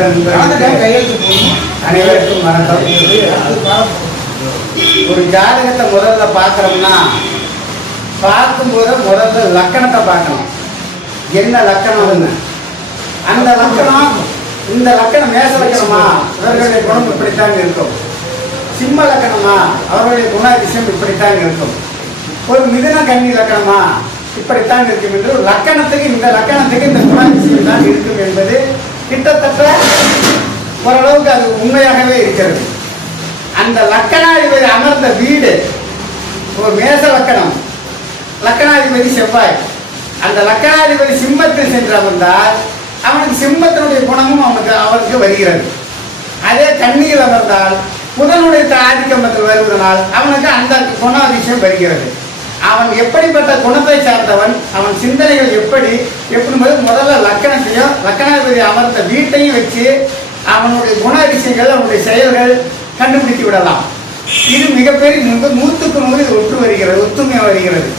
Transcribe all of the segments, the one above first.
அனைவருக்கும் வணக்கம் ஒரு ஜாதகத்தை முதல்ல பார்க்குறோம்னா பார்க்கும்போது முதல்ல லக்கணத்தை பார்க்கணும் என்ன லக்கணம்னு அந்த லக்கணம் இந்த லக்கணம் மேச லக்கணமா இவர்களுடைய குணம் இப்படித்தான் இருக்கும் சிம்ம லக்கணமா அவர்களுடைய குணாதிசயம் இப்படித்தான் இருக்கும் ஒரு மிதன கன்னி லக்கணமா இப்படித்தான் இருக்கும் என்று லக்கணத்துக்கு இந்த லக்கணத்துக்கு இந்த குணாதிசயம் தான் இருக்கும் என்பது கிட்டத்தட்ட ஓரளவுக்கு அது உண்மையாகவே இருக்கிறது அந்த லக்கணாதிபதி அமர்ந்த வீடு ஒரு மேச லக்கணம் லக்கணாதிபதி செவ்வாய் அந்த லக்கணாதிபதி சிம்மத்தில் சென்று அமர்ந்தால் அவனுக்கு சிம்மத்தினுடைய குணமும் அவனுக்கு அவனுக்கு வருகிறது அதே கண்ணியில் அமர்ந்தால் புதனுடைய ஆதிக்கமத்தில் வருவதனால் அவனுக்கு அந்த குண அதிசயம் வருகிறது அவன் எப்படிப்பட்ட குணத்தை சார்ந்தவன் அவன் சிந்தனைகள் எப்படி எப்படி முதல்ல லக்கணத்தையும் லக்கணாதிபதி அமர்ந்த வீட்டையும் வச்சு அவனுடைய குண அதிசயங்கள் அவனுடைய செயல்கள் கண்டுபிடித்து விடலாம் இது மிகப்பெரிய நூற்றுக்கு நூறு இது ஒற்று வருகிறது ஒத்துமை வருகிறது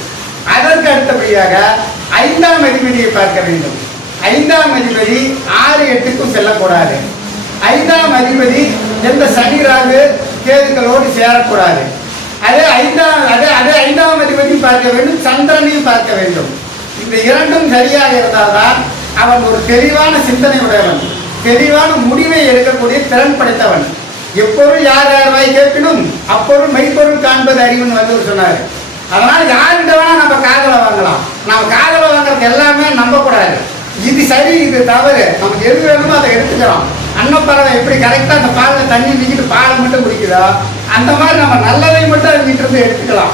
அதற்கு அடுத்தபடியாக ஐந்தாம் அதிபதியை பார்க்க வேண்டும் ஐந்தாம் அதிபதி ஆறு எட்டுக்கும் செல்லக்கூடாது ஐந்தாம் அதிபதி எந்த சனிராக ராகு கேதுக்களோடு சேரக்கூடாது அதே ஐந்தாம் அதே அதே ஐந்தாம் அதிபதியும் பார்க்க வேண்டும் சந்திரனையும் பார்க்க வேண்டும் இந்த இரண்டும் சரியாக இருந்தால்தான் அவன் ஒரு தெளிவான சிந்தனை உடையவன் தெளிவான முடிவை எடுக்கக்கூடிய திறன் படைத்தவன் எப்பொருள் யார் வாய் கேட்கணும் அப்பொருள் மெய்ப்பொருள் காண்பது அறிவுன்னு வந்து சொன்னார் அதனால் யார்கிட்ட வேணால் நம்ம காதலை வாங்கலாம் நம்ம காதலை வாங்குறது எல்லாமே நம்பக்கூடாது இது சரி இது தவறு நமக்கு எது வேணுமோ அதை எடுத்துக்கலாம் அன்னப்பறவை எப்படி கரெக்டாக அந்த பாலில் தண்ணி நீக்கிட்டு பாலை மட்டும் குடிக்குதோ அந்த மாதிரி நம்ம நல்லதை மட்டும் இருந்து எடுத்துக்கலாம்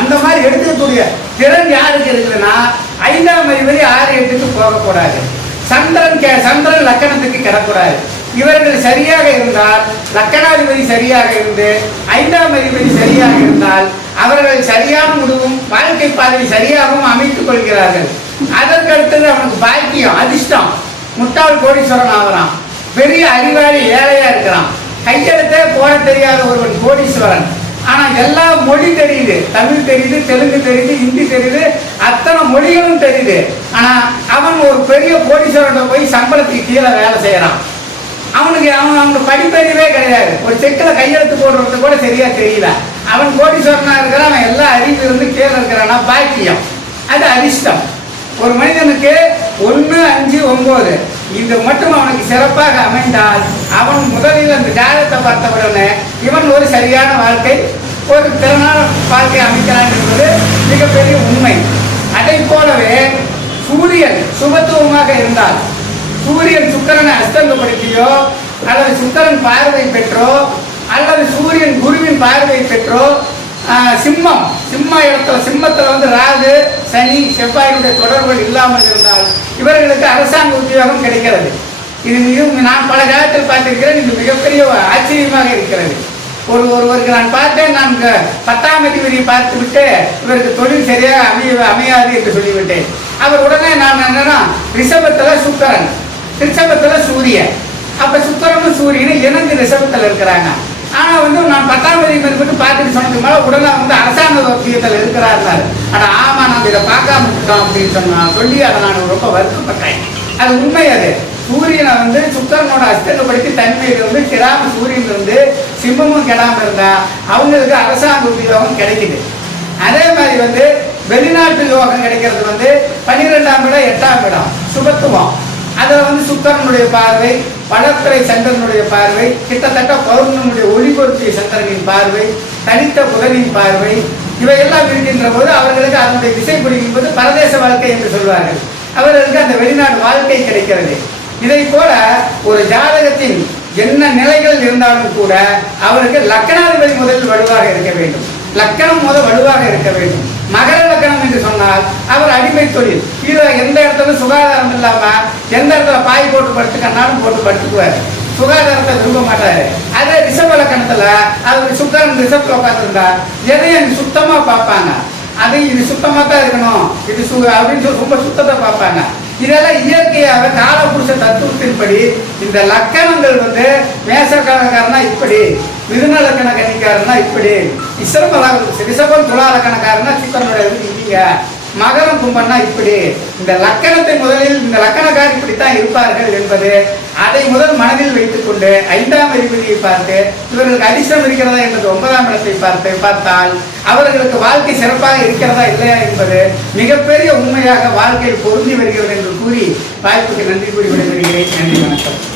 அந்த மாதிரி எடுத்துக்கக்கூடிய திறன் யாருக்கு இருக்குதுன்னா ஐந்தாம் அறிவரை ஆறு எட்டுக்கு போகக்கூடாது சந்திரன் சந்திரன் லக்கணத்துக்கு கிடக்கூடாது இவர்கள் சரியாக இருந்தால் லக்கணாதிபதி சரியாக இருந்து ஐந்தாம் அதிபதி சரியாக இருந்தால் அவர்கள் சரியான முடிவும் வாழ்க்கை பாதை சரியாகவும் அமைத்துக் கொள்கிறார்கள் அதற்கடுத்து அவனுக்கு பாக்கியம் அதிர்ஷ்டம் முட்டாள் கோடீஸ்வரன் ஆகிறான் பெரிய அறிவாளி ஏழையா இருக்கிறான் கையெழுத்தே போட தெரியாத ஒருவன் கோடீஸ்வரன் ஆனால் எல்லா மொழி தெரியுது தமிழ் தெரியுது தெலுங்கு தெரியுது ஹிந்தி தெரியுது அத்தனை மொழிகளும் தெரியுது ஆனால் அவன் ஒரு பெரிய கோடீஸ்வரன் போய் சம்பளத்துக்கு கீழே வேலை செய்கிறான் அவனுக்கு அவன் அவனுக்கு படிப்பறிவே கிடையாது ஒரு செக்கில் கையெழுத்து போடுறது கூட சரியா தெரியல அவன் கோடீஸ்வரனாக இருக்கிறான் அவன் எல்லா அறிவு இருந்து கீழே இருக்கிறான்னா பாக்கியம் அது அரிஷ்டம் ஒரு மனிதனுக்கு ஒன்று அஞ்சு ஒன்பது இது மட்டும் அவனுக்கு சிறப்பாக அமைந்தால் அவன் முதலில் அந்த ஜாதகத்தை பார்த்தவுடனே இவன் ஒரு சரியான வாழ்க்கை ஒரு திறனான வாழ்க்கை அமைக்கிறான் என்பது மிகப்பெரிய உண்மை அதை போலவே சூரியன் சுபத்துவமாக இருந்தால் சூரியன் சுக்கரனை அஸ்தங்கப்படுத்தியோ அல்லது சுக்கரன் பார்வை பெற்றோ அல்லது சூரியன் குருவின் பார்வை பெற்றோ சிம்மம் சிம்ம இடத்துல சிம்மத்தில் வந்து ராகு சனி செவ்வாயினுடைய தொடர்புகள் இல்லாமல் இருந்தால் இவர்களுக்கு அரசாங்க உத்தியோகம் கிடைக்கிறது இது மிகவும் நான் பல காலத்தில் பார்த்திருக்கிறேன் இது மிகப்பெரிய ஆச்சரியமாக இருக்கிறது ஒரு ஒருவருக்கு நான் பார்த்தேன் நான் பத்தாம் அதிபதியை பார்த்து விட்டு இவருக்கு தொழில் சரியாக அமைய அமையாது என்று சொல்லிவிட்டேன் அவர் உடனே நான் என்னன்னா ரிஷபத்தில் சுக்கரன் ரிஷபத்தில் சூரியன் அப்போ சுக்கரனும் சூரியனும் இணைந்து ரிஷபத்தில் இருக்கிறாங்க ஆனால் வந்து நான் பத்தாம் தேதி மட்டும் பார்த்துட்டு சொன்னதுக்கு மேலே உடனே வந்து அரசாங்க வக்கியத்தில் இருக்கிறார் ஆனால் ஆமாம் நாம் இதை பார்க்காம அப்படின்னு சொன்னா சொல்லி அதை நான் ரொம்ப வருத்தப்பட்டேன் அது உண்மை அது சூரியனை வந்து சுக்கரனோட அஸ்தங்கப்படுத்தி தன்மையில வந்து கிடாம சூரியன் வந்து சிம்மமும் கிடாம இருந்தா அவங்களுக்கு அரசாங்க உத்தியோகம் கிடைக்குது அதே மாதிரி வந்து வெளிநாட்டு யோகம் கிடைக்கிறது வந்து பன்னிரெண்டாம் இடம் எட்டாம் இடம் சுபத்துவம் அதில் வந்து சுக்கரனுடைய பார்வை வளர்த்துறை சந்திரனுடைய பார்வை கிட்டத்தட்ட பௌர்ணனுடைய ஒளிபொருத்திய சந்திரனின் பார்வை தனித்த புதனின் பார்வை இவையெல்லாம் இருக்கின்ற போது அவர்களுக்கு அதனுடைய திசை போது பரதேச வாழ்க்கை என்று சொல்வார்கள் அவர்களுக்கு அந்த வெளிநாடு வாழ்க்கை கிடைக்கிறது இதை போல ஒரு ஜாதகத்தின் என்ன நிலைகள் இருந்தாலும் கூட அவருக்கு லக்கணாதிபதி முதலில் வலுவாக இருக்க வேண்டும் லக்கணம் முதல் வலுவாக இருக்க வேண்டும் மகர லக்கணம் என்று சொன்னால் அவர் அடிமை தொழில் இது எந்த இடத்துல சுகாதாரம் இல்லாமல் எந்த இடத்துல பாய் போட்டு படுத்து கண்ணாலும் போட்டு படுத்துக்குவார் சுகாதாரத்தை விரும்ப மாட்டாரு அதே ரிஷப லக்கணத்துல அவர் சுக்கரன் ரிஷப்ல உட்காந்துருந்தா எதையும் சுத்தமா பார்ப்பாங்க அது இது சுத்தமா தான் இருக்கணும் இது சு அப்படின்னு சொல்லி ரொம்ப சுத்தத்தை பார்ப்பாங்க இதெல்லாம் இயற்கையாக காலபுருஷ தத்துவத்தின்படி இந்த லக்கணங்கள் வந்து மேசக்கணக்காரனா இப்படி மிதுன லக்கண கன்னிக்காரனா இப்படி இசரம ரிஷபம் துலா லக்கணக்காரனா சுக்கரனுடைய இங்க மகரம் கும்பன்னா இப்படி இந்த லக்கணத்தை முதலில் இந்த லக்கணக்கார் இப்படித்தான் இருப்பார்கள் என்பது அதை முதல் மனதில் வைத்துக்கொண்டு ஐந்தாம் அறிவுரையை பார்த்து இவர்களுக்கு அதிர்ஷ்டம் இருக்கிறதா என்பது ஒன்பதாம் இடத்தை பார்த்து பார்த்தால் அவர்களுக்கு வாழ்க்கை சிறப்பாக இருக்கிறதா இல்லையா என்பது மிகப்பெரிய உண்மையாக வாழ்க்கையில் பொருந்தி வருகிறது என்று கூறி வாய்ப்புக்கு நன்றி கூறி விடைபெறுகிறேன் நன்றி வணக்கம்